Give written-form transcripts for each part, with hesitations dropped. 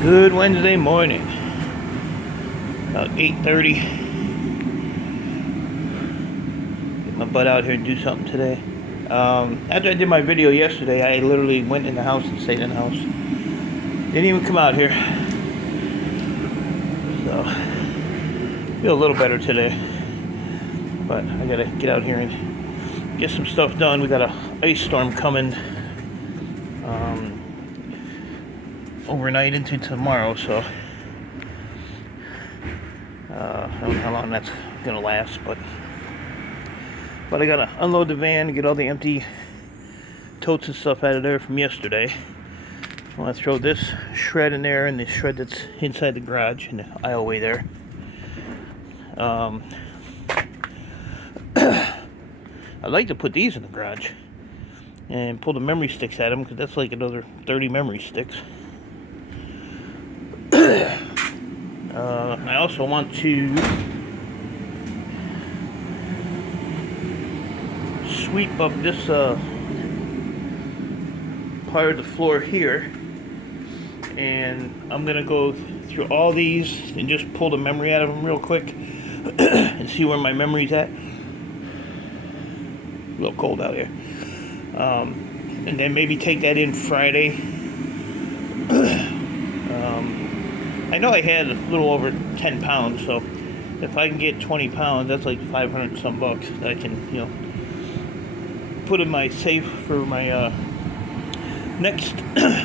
Good Wednesday morning. About 8:30. Get my butt out here and do something today. After I did my video yesterday, I literally went in the house and stayed in the house. Didn't even come out here. So, feel a little better today. But I gotta get out here and get some stuff done. We got an ice storm coming overnight into tomorrow, so I don't know how long that's gonna last, but I gotta unload the van, get all the empty totes and stuff out of there from yesterday. I want to throw this shred in there and the shred that's inside the garage in the aisleway there. I'd like to put these in the garage and pull the memory sticks at them, because that's like another 30 memory sticks. I also want to sweep up this part of the floor here, and I'm gonna go through all these and just pull the memory out of them real quick and see where my memory's at. A little cold out here. And then maybe take that in Friday. I know I had a little over 10 pounds, so if I can get 20 pounds, that's like 500 some bucks that I can, put in my safe for my next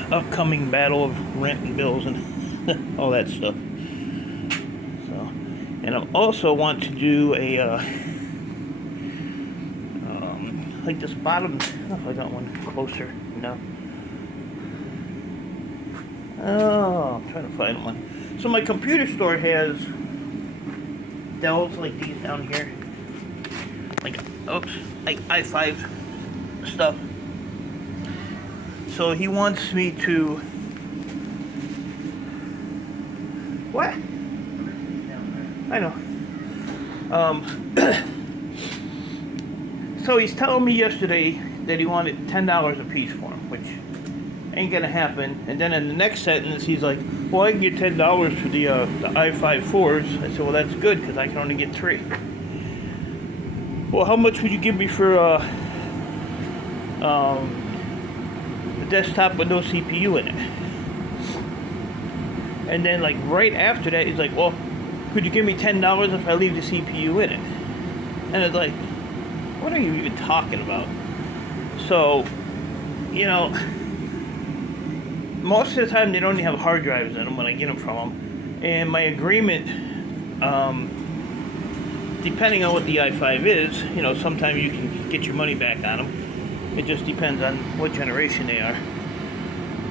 upcoming battle of rent and bills and all that stuff. So, and I also want to do a like this bottom. Oh, if I got one closer, no. Oh, I'm trying to find one. So my computer store has Dells like these down here, like i5 stuff. So he wants me to what? I know. So he's telling me yesterday that he wanted $10 a piece for him, which ain't gonna happen. And then in the next sentence, he's like, "Well, I can get $10 for the i5 4s." I said, "Well, that's good, because I can only get 3." "Well, how much would you give me for a desktop with no CPU in it?" And then, like, right after that, he's like, "Well, could you give me $10 if I leave the CPU in it?" And it's like, what are you even talking about? So, most of the time they don't even have hard drives in them when I get them from them. And my agreement, depending on what the i5 is, sometimes you can get your money back on them. It just depends on what generation they are.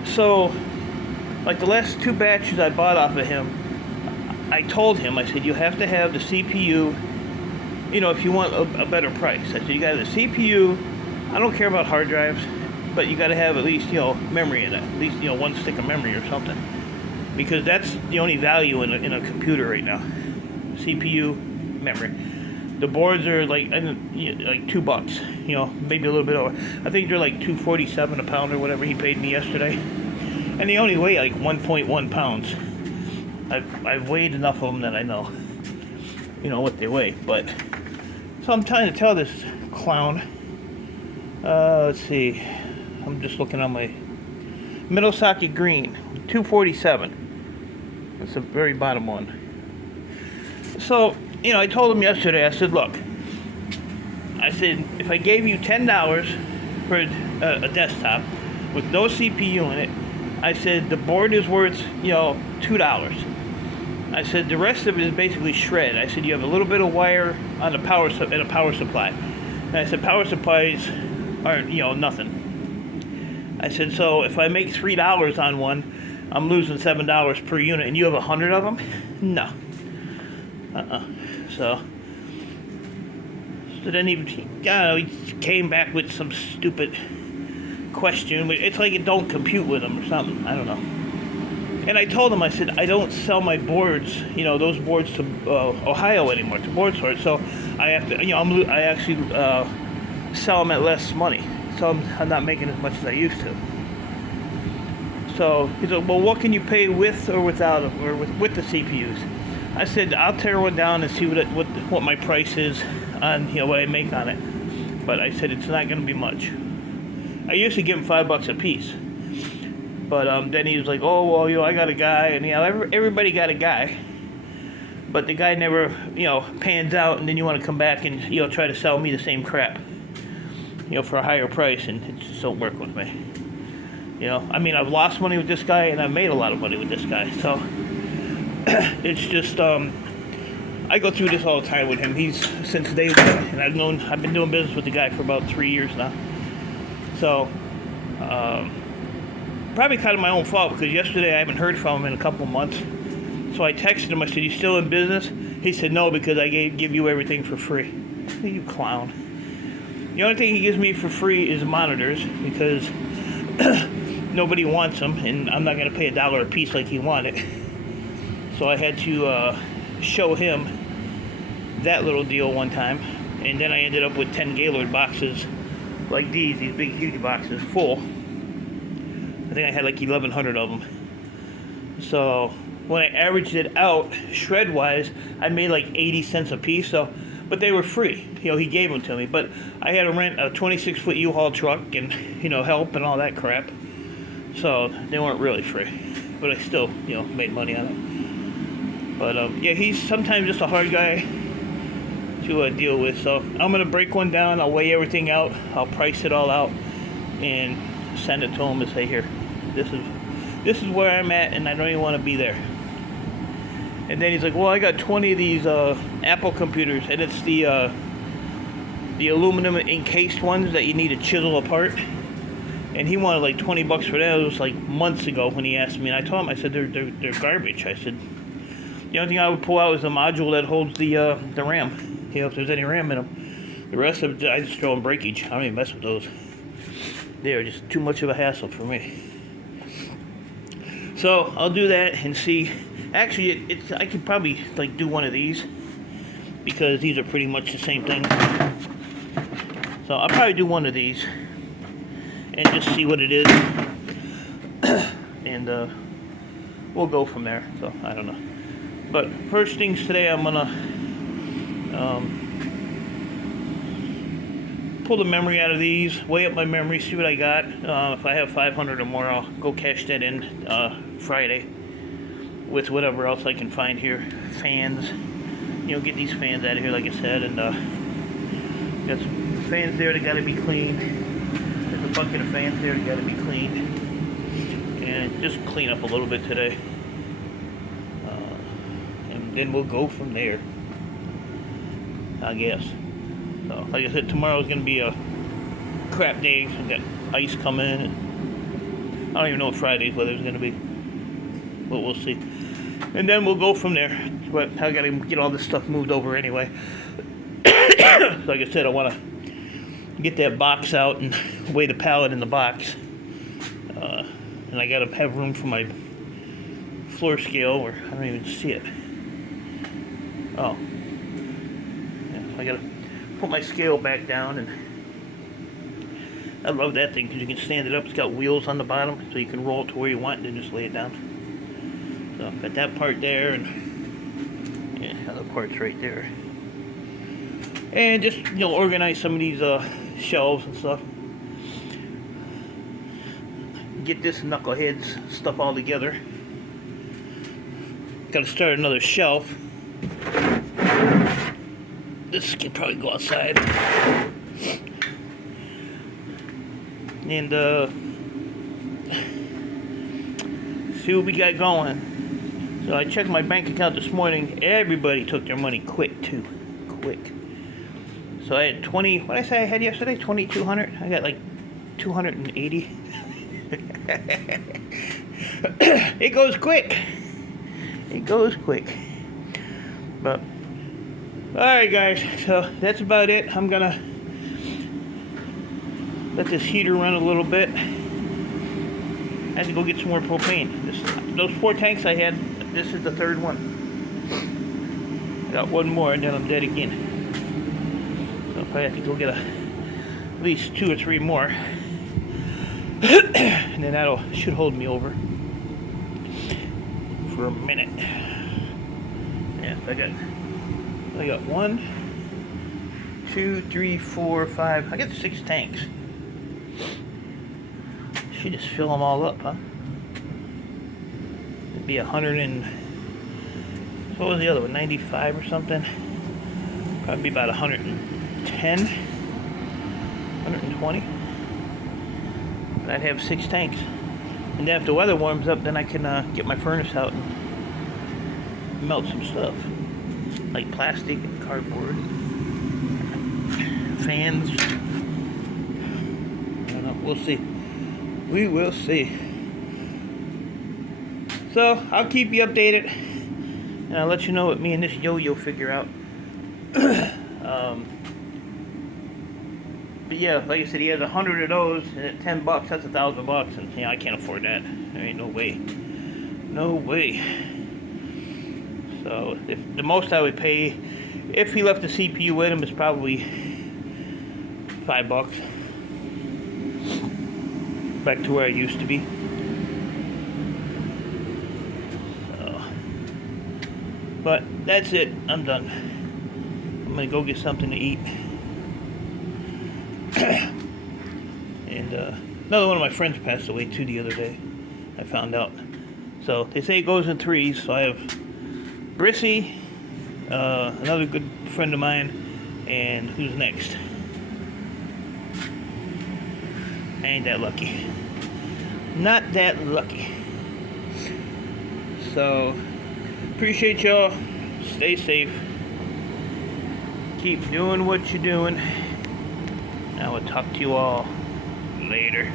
So, like the last 2 batches I bought off of him, I told him, I said, you have to have the CPU, if you want a better price. I said, you got the CPU, I don't care about hard drives, but you got to have at least, memory in it. At least, 1 stick of memory or something. Because that's the only value in a computer right now. CPU, memory. The boards are like $2, maybe a little bit over. I think they're like $2.47 a pound or whatever he paid me yesterday. And they only weigh like 1.1 pounds. I've weighed enough of them that I know, what they weigh. But so I'm trying to tell this clown. Let's see. I'm just looking on my middle socket green, 247. That's the very bottom one. So, I told him yesterday, I said, look, I said, if I gave you $10 for a desktop with no CPU in it, I said, the board is worth, $2. I said, the rest of it is basically shred. I said, you have a little bit of wire on the power supply. And I said, power supplies are, nothing. I said, so if I make $3 on one, I'm losing $7 per unit, and you have 100 of them? No. So then he came back with some stupid question. It's like it don't compute with him or something. I don't know. And I told him, I said, I don't sell my boards, those boards to Ohio anymore, to Board Sort. So I have to, I actually sell them at less money. So I'm not making as much as I used to. So he's like, well, what can you pay with or without them, or with the CPUs? I said, I'll tear one down and see what my price is on, what I make on it. But I said it's not going to be much. I used to give him $5 a piece. But then he was like, oh, well, I got a guy, and everybody got a guy. But the guy never, pans out, and then you want to come back and, try to sell me the same crap, for a higher price, and it just don't work with me. I've lost money with this guy, and I've made a lot of money with this guy, so it's just, I go through this all the time with him. He's since day one, and I've been doing business with the guy for about 3 years now. So, probably kind of my own fault, because yesterday I haven't heard from him in a couple of months. So I texted him, I said, you still in business? He said, no, because I give you everything for free. You clown. The only thing he gives me for free is monitors, because nobody wants them, and I'm not going to pay $1 a piece like he wanted. So I had to show him that little deal one time, and then I ended up with 10 Gaylord boxes like these big, huge boxes full. I think I had like 1,100 of them. So when I averaged it out, shred-wise, I made like 80 cents a piece. But they were free. He gave them to me. But I had to rent a 26-foot U-Haul truck and, help and all that crap. So they weren't really free. But I still, made money on it. But, yeah, he's sometimes just a hard guy to deal with. So I'm going to break one down. I'll weigh everything out. I'll price it all out and send it to him and say, here, this is where I'm at, and I don't even want to be there. And then he's like, well, I got 20 of these Apple computers, and it's the aluminum encased ones that you need to chisel apart. And he wanted like $20 for that. It was like months ago when he asked me, and I told him, I said, they're garbage. I said, the only thing I would pull out is the module that holds the RAM. If there's any RAM in them. The rest of it, I just throw in breakage. I don't even mess with those. They are just too much of a hassle for me. So I'll do that and see. Actually, I could probably like do one of these, because these are pretty much the same thing. So I'll probably do one of these and just see what it is, and we'll go from there. So I don't know. But first things today, I'm gonna pull the memory out of these, weigh up my memory, see what I got. If I have 500 or more, I'll go cash that in Friday with whatever else I can find here. Fans, get these fans out of here, like I said, and got some fans there that got to be cleaned. There's a bucket of fans there that got to be cleaned, and just clean up a little bit today, and then we'll go from there, I guess. So, like I said, tomorrow's going to be a crap day. We've got ice coming, and I don't even know what Friday's weather's going to be, but we'll see. And then we'll go from there. But I got to get all this stuff moved over anyway. So like I said, I want to get that box out and weigh the pallet in the box. And I got to have room for my floor scale, or I don't even see it. Oh. Yeah, I got to put my scale back down, and I love that thing because you can stand it up. It's got wheels on the bottom, so you can roll it to where you want and then just lay it down. So got that part there, and yeah, other parts right there. And just organize some of these shelves and stuff. Get this knucklehead's stuff all together. Got to start another shelf. This can probably go outside. And see what we got going. So I checked my bank account this morning. Everybody took their money quick too. Quick. So I had 20, what did I say I had yesterday? 2,200? I got like 280. It goes quick. It goes quick. But alright guys, so that's about it. I'm gonna let this heater run a little bit. I have to go get some more propane. Those 4 tanks I had, this is the 3rd one. I got one more and then I'm dead again. So I have to go get at least 2 or 3 more. And then that'll should hold me over for a minute. Yeah, I got 1, 2, 3, 4, 5. I got 6 tanks. Should just fill them all up, huh? It'd be 100 and what was the other one? 95 or something. Probably be about 110, 120. But I'd have 6 tanks. And then if the weather warms up, then I can get my furnace out and melt some stuff. Like plastic and cardboard. Fans. I don't know. We'll see. We will see. So, I'll keep you updated. And I'll let you know what me and this yo-yo figure out. But yeah, like I said, he has 100 of those, and at $10, that's $1,000, and yeah, I can't afford that. There ain't no way. No way. So, if the most I would pay, if he left the CPU with him, is probably $5. Back to where I used to be. So, but that's it. I'm done. I'm gonna go get something to eat. And another one of my friends passed away too the other day. I found out. So they say it goes in threes. So I have Brissy, another good friend of mine, and who's next? I ain't that lucky. Not that lucky. So appreciate y'all. Stay safe. Keep doing what you're doing. I will talk to you all later.